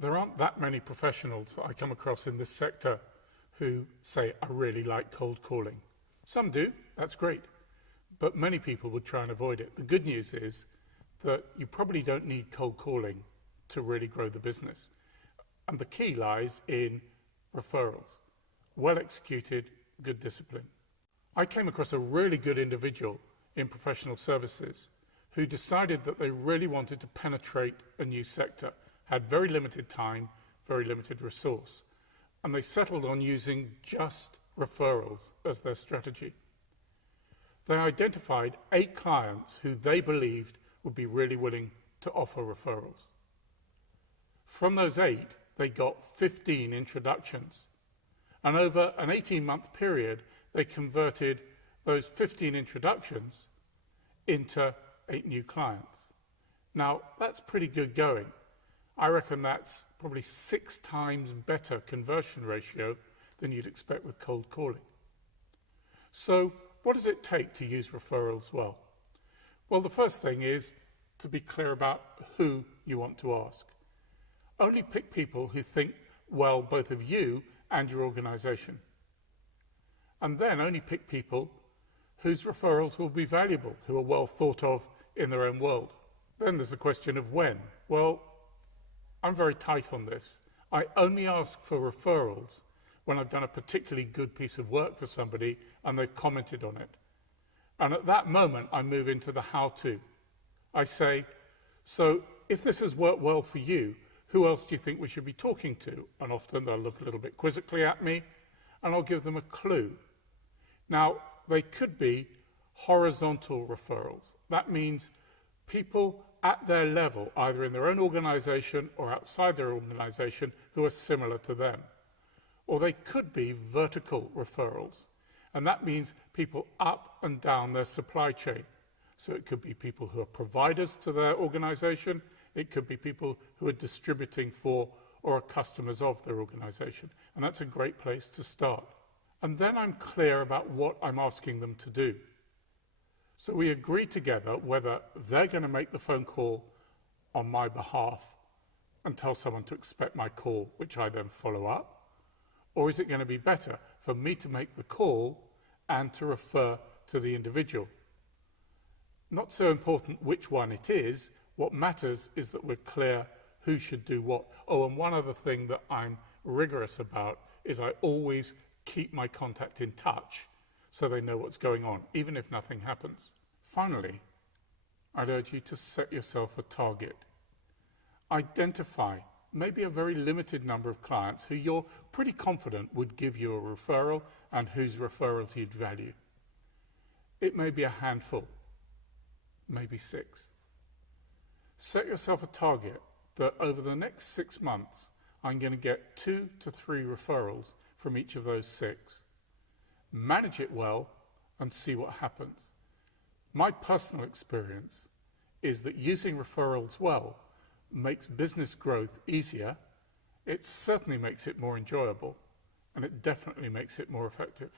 There aren't that many professionals that I come across in this sector who say, I really like cold calling. Some do, that's great, but many people would try and avoid it. The good news is that you probably don't need cold calling to really grow the business. And the key lies in referrals. Well executed, good discipline. I came across a really good individual in professional services who decided that they really wanted to penetrate a new sector, had very limited time, very limited resource, and they settled on using just referrals as their strategy. They identified 8 clients who they believed would be really willing to offer referrals. From those 8, they got 15 introductions, and over an 18-month period, they converted those 15 introductions into 8 new clients. Now, that's pretty good going. I reckon that's probably 6 times better conversion ratio than you'd expect with cold calling. So what does it take to use referrals well? Well, the first thing is to be clear about who you want to ask. Only pick people who think well both of you and your organization. And then only pick people whose referrals will be valuable, who are well thought of in their own world. Then there's the question of when. Well, I'm very tight on this. I only ask for referrals when I've done a particularly good piece of work for somebody and they've commented on it. And at that moment, I move into the how-to. I say, so if this has worked well for you, who else do you think we should be talking to? And often they'll look a little bit quizzically at me and I'll give them a clue. Now, they could be horizontal referrals. That means people at their level, either in their own organization or outside their organization, who are similar to them. Or they could be vertical referrals. And that means people up and down their supply chain. So it could be people who are providers to their organization. It could be people who are distributing for or are customers of their organization. And that's a great place to start. And then I'm clear about what I'm asking them to do. So we agree together whether they're going to make the phone call on my behalf and tell someone to expect my call, which I then follow up, or is it going to be better for me to make the call and to refer to the individual? Not so important which one it is. What matters is that we're clear who should do what. Oh, and one other thing that I'm rigorous about is I always keep my contact in touch so they know what's going on, even if nothing happens. Finally, I'd urge you to set yourself a target. Identify maybe a very limited number of clients who you're pretty confident would give you a referral and whose referrals you'd value. It may be a handful, maybe 6. Set yourself a target that over the next 6 months, I'm going to get 2 to 3 referrals from each of those 6. Manage it well and see what happens. My personal experience is that using referrals well makes business growth easier, it certainly makes it more enjoyable, and it definitely makes it more effective.